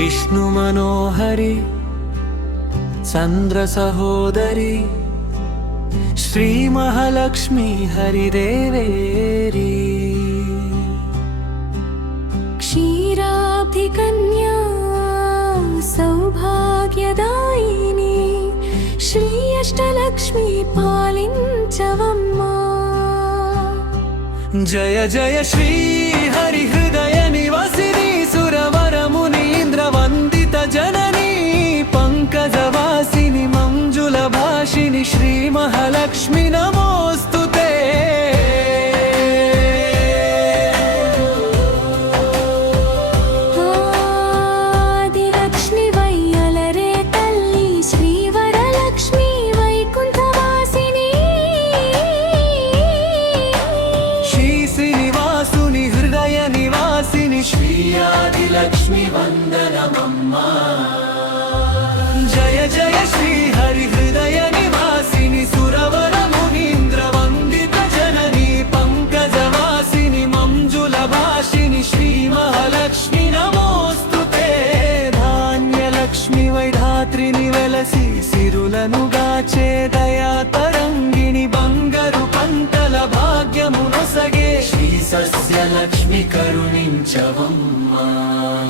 విష్ణు మనోహరి చంద్ర సహోదరి శ్రీ మహాలక్ష్మి హరిదేవేరి క్షీరాబ్ధి కన్యా సౌభాగ్యదాయిని శ్రీ అష్టలక్ష్మి పాలించవమ్మా. జయ జయ శ్రీ హరి హృదయ నివాసిని సురవరమునీంద్ర వందిత జనని పంకజవాసిని మంజుల భాషిని శ్రీ మహాలక్ష్మి నమోస్తుతే. ఆదిలక్ష్మి వయ్యలరే తల్లి శ్రీ వరలక్ష్మి వైకుంఠవాసిని శ్రీ శ్రీనివాసుని హృదయ నివాసిని శ్రీ ఆదిలక్ష్మి వందనమమ్మా. జయ జయ శ్రీ హరి హృదయ నివాసిని సురవర మునీంద్ర వందిత జనని పంకజవాసిని మంజుల భాషిని శ్రీ మహాలక్ష్మి నమోస్తుతే. ధాన్యలక్ష్మి వైధాత్రిని వెలసి సిరులను గాచే దయా తరంగిణి బంగారు పంటల భాగ్యమునొసగే శ్రీ సస్యలక్ష్మి కరుణించవమ్మా.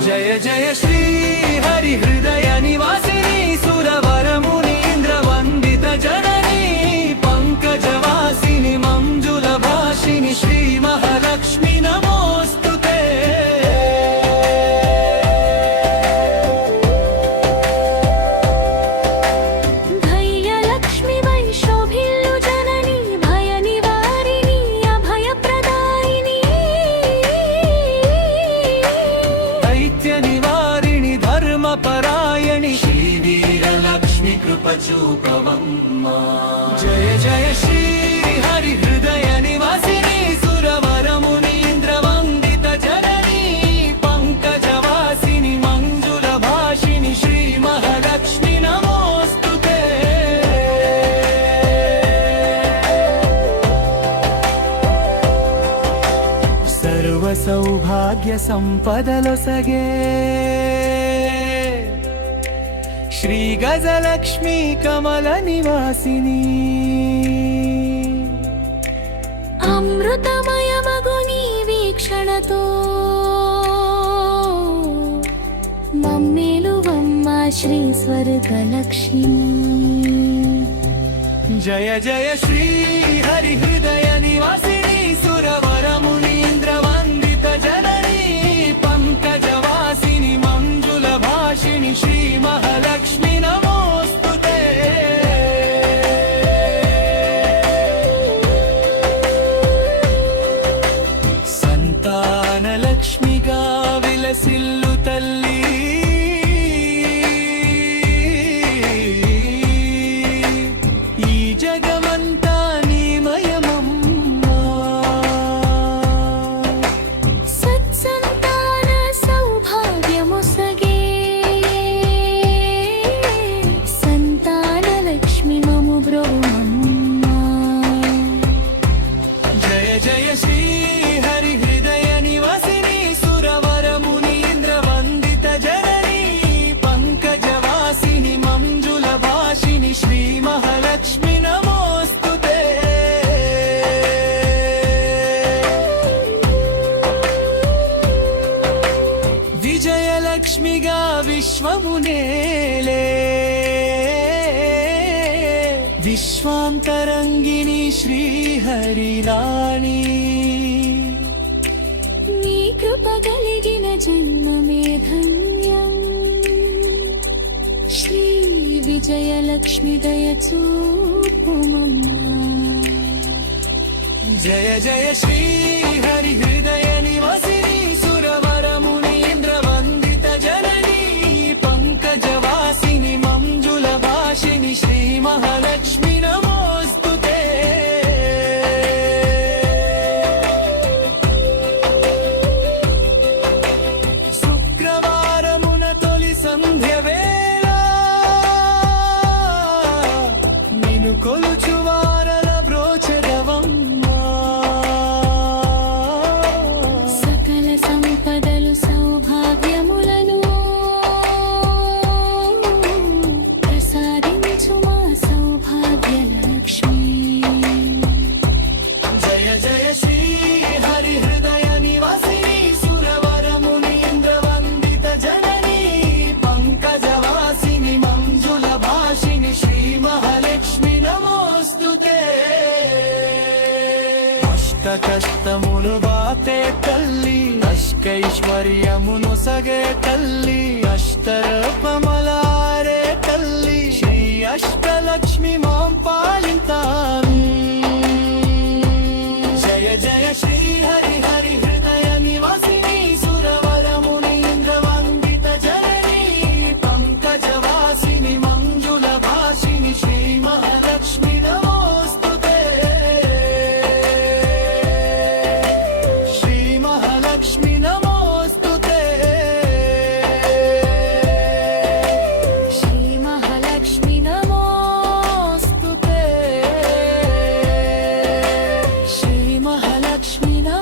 జయ జయ శ్రీ హరి హృదయ నివాసిని సురవరమునీంద్ర వందిత జనని పంకజవాసిని మంజుల భాషిని శ్రీ మహాలక్ష్మి నమోస్తుతే. భయ్యలక్ష్మి వై శోభిల్లు జనని భయ నివారిణి అభయప్రదాయిని దైత్య నివారిణి ధర్మ పరాయణి శ్రీ వీరలక్ష్మి కృప చూపవమ్మా. జయ జయ శ్రీ హరి హృదయ నివాసిని సురవరమునీంద్ర వందిత జనని పంకజవాసిని మంజుల భాషిని శ్రీ మహాలక్ష్మి నమోస్తుతే. సర్వ సౌభాగ్య సంపదలొసగే శ్రీ గజలక్ష్మి కమల నివాసిని అమృతమయమగుని వీక్షణతో మమ్మేలువమ్మ శ్రీ స్వర్గలక్ష్మి. జయ జయ శ్రీ హరి హృదయ నివాసిని సురవరమునీంద్ర వందిత జనని పంకజవాసిని మంజుల భాషిని శ్రీ మహాలక్ష్మి నమోస్తుతే. సంతానలక్ష్మిగా విలసిల్లు తల్లి ఈ జగమంతా నీమయమమ్మా. సత్సంతాన సౌభాగ్యమొసగే సంతానలక్ష్మి మము బ్రోమమ్మా. జయ జయ శ్రీ హరి హృదయ నివాసిని సురవరమునీంద్ర వందిత జనని పంకజవాసిని మంజుల భాషిని శ్రీ మహాలక్ష్మి నమోస్తుతే. విజయలక్ష్మిగా విశ్వమునేలే విశ్వాంతరంగిణి శ్రీ హరిరాణి నీ కృప కలిగిన జన్మమే ధన్యం శ్రీ విజయలక్ష్మి దయ చూపుమమ్మా. జయ జయ శ్రీ హరి హృదయ నివాసిని సురవరమునీంద్ర వందిత జనని పంకజవాసిని మంజుల భాషిని శ్రీ మహాలక్ష్మి నమోస్తుతే. శుక్రవారమున తొలి సంధ్య వేళ నిన్ను కొలుచు వారల బ్రోచెదవమ్మా. ಮಾತೆ ತಲ್ಲಿ ಅಷ್ಟೈಶ್ವರ್ಯమును ಸಗೆ ತಲ್ಲಿ ಅಷ್ಟರೂಪಮಲಾರೆ ತಲ್ಲಿ ಶ್ರೀ ಅಷ್ಟಲಕ್ಷ್ಮಿ ಮಾಂ ಪಾಲಿಂತಾನು ಜಯ ಜಯ ಶ್ರೀ ಹರಿ ಹರಿ ಹೃದಯ ನಿವಾಸಿನಿ ಸುರವರ ಮುನೀಂದ್ರ ವಂದಿತ ಜನನಿ ಪಂಕಜವಾಸಿನಿ ಮಂಜುಳ ಭಾಷಿನಿ ಶ್ರೀ ಮಹಾಲಕ್ಷ್ಮಿ ನಮೋಸ್ತುತೆ ಶ್ರೀ ಮಹಾಲಕ್ಷ್ಮಿ ನಮೋಸ್ತುತೆ ಶ್ರೀ ಮಹಾಲಕ್ಷ್ಮಿ ನಮೋಸ್ತುತೆ ಶ್ರೀ ಮಹಾಲಕ್ಷ್ಮಿ ನಮೋಸ್ತುತೆ